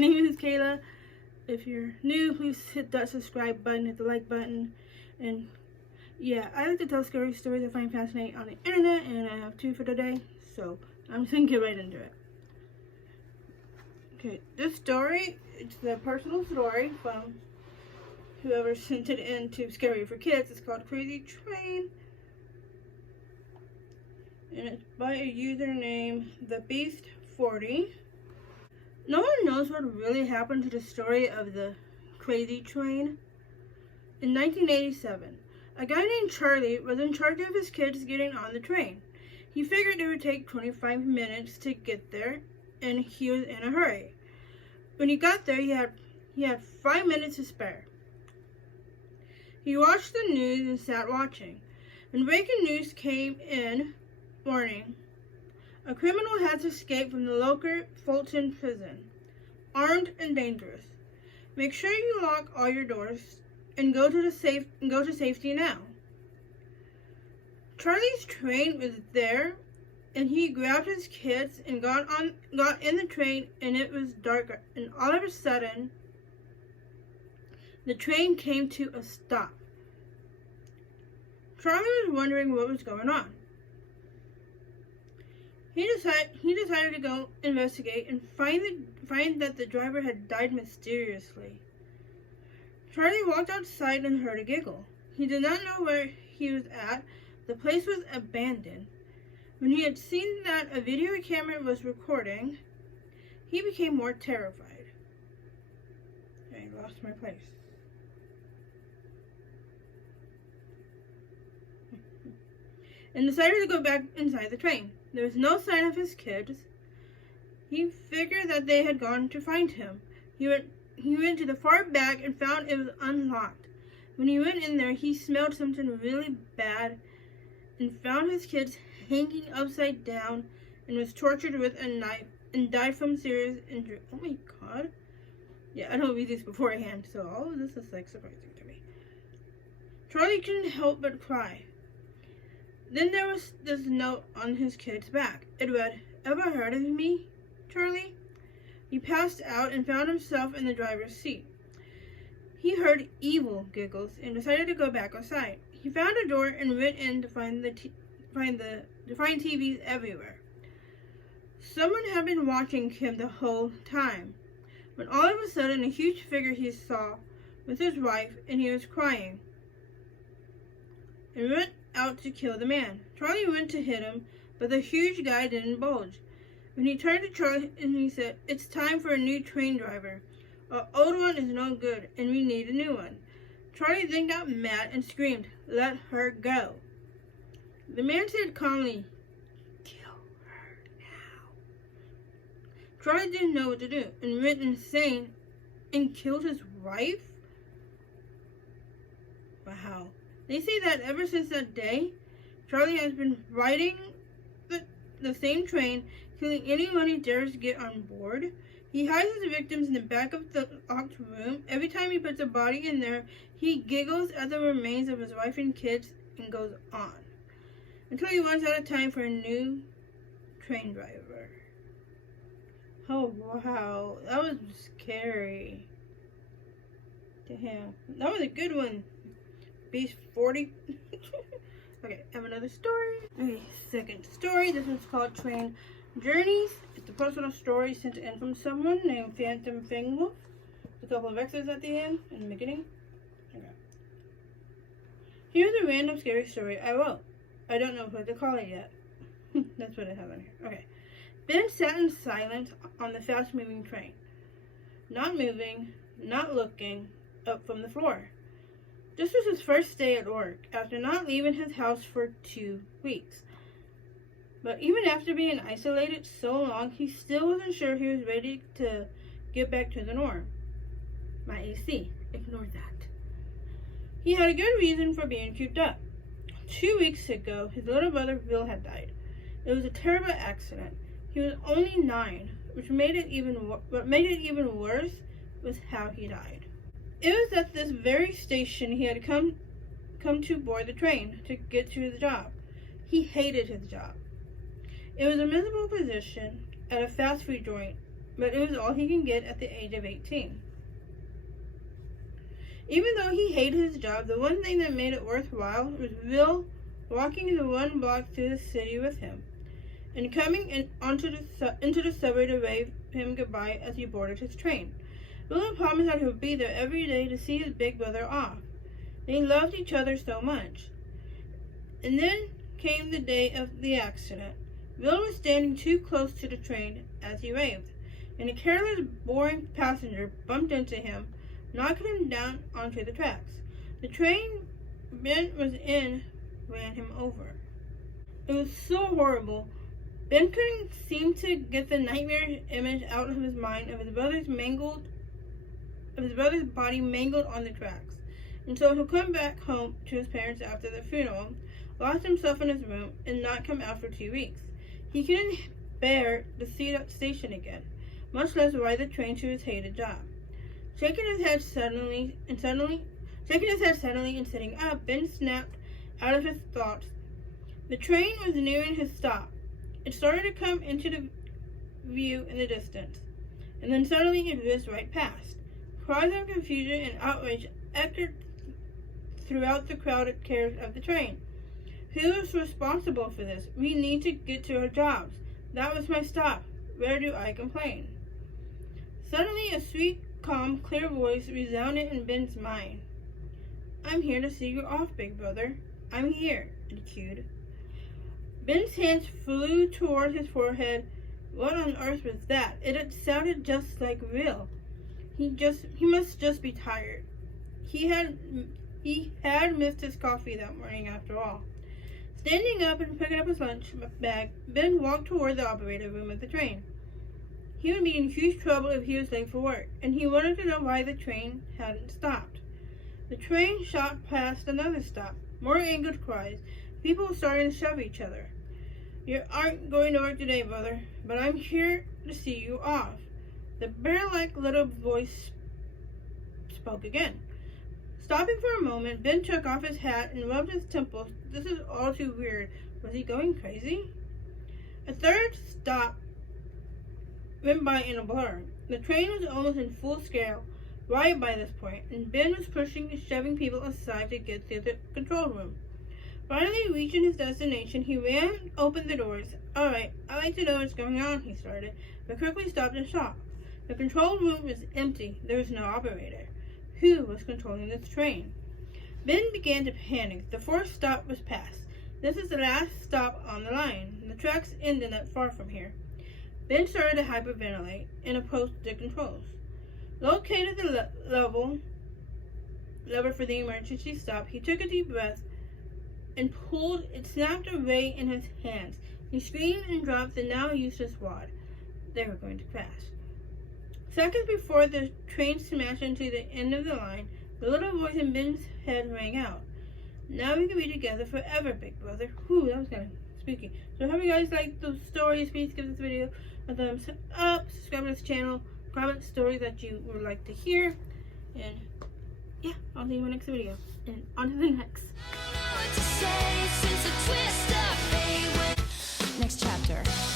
My name is Kayla. If you're new, please hit that subscribe button, hit the like button, and yeah, I like to tell scary stories I find fascinating on the internet, and I have 2 for today, so I'm just gonna get right into it. Okay, this story, it's the personal story from whoever sent it in to Scary for Kids. It's called Crazy Train, and it's by a username TheBeast40. No one knows what really happened to the story of the Crazy Train. In 1987, a guy named Charlie was in charge of his kids getting on the train. He figured it would take 25 minutes to get there, and he was in a hurry. When he got there, he had 5 minutes to spare. He watched the news and sat watching. When breaking news came in, warning, a criminal has escaped from the local Fulton prison, armed and dangerous. Make sure you lock all your doors and go to safety now. Charlie's train was there, and he grabbed his kids and got in the train, and it was dark, and all of a sudden the train came to a stop. Charlie was wondering what was going on. He decided to go investigate and find that the driver had died mysteriously. Charlie walked outside and heard a giggle. He did not know where he was at. The place was abandoned. When he had seen that a video camera was recording, he became more terrified. I lost my place. And decided to go back inside the train. There was no sign of his kids. He figured that they had gone to find him. He went to the far back and found it was unlocked. When he went in there, he smelled something really bad and found his kids hanging upside down and was tortured with a knife and died from serious injury. Oh my god. Yeah, I don't read this beforehand, so all of this is like surprising to me. Charlie couldn't help but cry. Then there was this note on his kid's back. It read, "Ever heard of me, Charlie?" He passed out and found himself in the driver's seat. He heard evil giggles and decided to go back outside. He found a door and went in to find TVs everywhere. Someone had been watching him the whole time. When all of a sudden, a huge figure he saw with his wife, and he was crying, and went out to kill the man. Charlie went to hit him, but the huge guy didn't budge. When he turned to Charlie and he said, "It's time for a new train driver. Our old one is no good and we need a new one." Charlie then got mad and screamed, "Let her go." The man said calmly, "Kill her now." Charlie didn't know what to do and went insane and killed his wife. Wow. They say that ever since that day, Charlie has been riding the same train, killing anyone he dares to get on board. He hides his victims in the back of the locked room. Every time he puts a body in there, he giggles at the remains of his wife and kids and goes on, until he runs out of time for a new train driver. Oh wow, that was scary. Damn, that was a good one. Beast 40. Okay, I have another story. Okay, second story. This one's called Train Journeys. It's a personal story sent in from someone named Phantom Fangwolf. A couple of X's at the end, in the beginning. Okay. Here's a random scary story I wrote. I don't know what to call it yet. That's what I have on here. Okay. Ben sat in silence on the fast-moving train. Not moving, not looking up from the floor. This was his first day at work, after not leaving his house for 2 weeks. But even after being isolated so long, he still wasn't sure he was ready to get back to the norm. My AC, ignore that. He had a good reason for being cooped up. 2 weeks ago, his little brother Bill had died. It was a terrible accident. He was only 9, what made it even worse was how he died. It was at this very station he had come to board the train to get to his job. He hated his job. It was a miserable position at a fast food joint but it was all he can get at the age of 18. Even though he hated his job, the one thing that made it worthwhile was Bill walking the 1 block to the city with him, and coming into the subway to wave him goodbye as he boarded his train. Bill had promised that he would be there every day to see his big brother off. They loved each other so much. And then came the day of the accident. Bill was standing too close to the train as he waved, and a careless, boring passenger bumped into him, knocking him down onto the tracks. The train Ben was in ran him over. It was so horrible. Ben couldn't seem to get the nightmare image out of his mind of his brother's body mangled on the tracks. And so he'll come back home to his parents after the funeral, locked himself in his room, and not come out for 2 weeks. He couldn't bear to see that station again, much less ride the train to his hated job. Shaking his head suddenly and sitting up, Ben snapped out of his thoughts. The train was nearing his stop. It started to come into the view in the distance, and then suddenly it whizzed right past. Cries of confusion and outrage echoed throughout the crowded carriage of the train. Who is responsible for this? We need to get to our jobs. That was my stop. Where do I complain? Suddenly a sweet, calm, clear voice resounded in Ben's mind. I'm here to see you off, big brother. I'm here, it cued. Ben's hands flew toward his forehead. What on earth was that? It had sounded just like Bill. He must just be tired. He had missed his coffee that morning after all. Standing up and picking up his lunch bag, Ben walked toward the operator room of the train. He would be in huge trouble if he was late for work, and he wanted to know why the train hadn't stopped. The train shot past another stop. More angered cries. People were starting to shove each other. You aren't going to work today, brother, but I'm here to see you off. The bear-like little voice spoke again. Stopping for a moment, Ben took off his hat and rubbed his temples. This is all too weird. Was he going crazy? A third stop went by in a blur. The train was almost in full scale right by this point, and Ben was pushing and shoving people aside to get to the control room. Finally reaching his destination, he ran open the doors. All right, I'd like to know what's going on, he started, but quickly stopped in shock. The control room was empty. There was no operator. Who was controlling this train? Ben began to panic. The fourth stop was passed. This is the last stop on the line. The tracks ended not far from here. Ben started to hyperventilate and approached the controls. Located the lever for the emergency stop, he took a deep breath and pulled. It snapped away in his hands. He screamed and dropped the now useless wad. They were going to crash. Seconds before the train smashed into the end of the line, the little voice in Ben's head rang out. Now we can be together forever, big brother. Whew, that was kind of spooky. So I hope you guys liked those stories. Please give this video a thumbs up, subscribe to this channel, comment stories that you would like to hear, and yeah, I'll see you in my next video. And on to the next. Next chapter.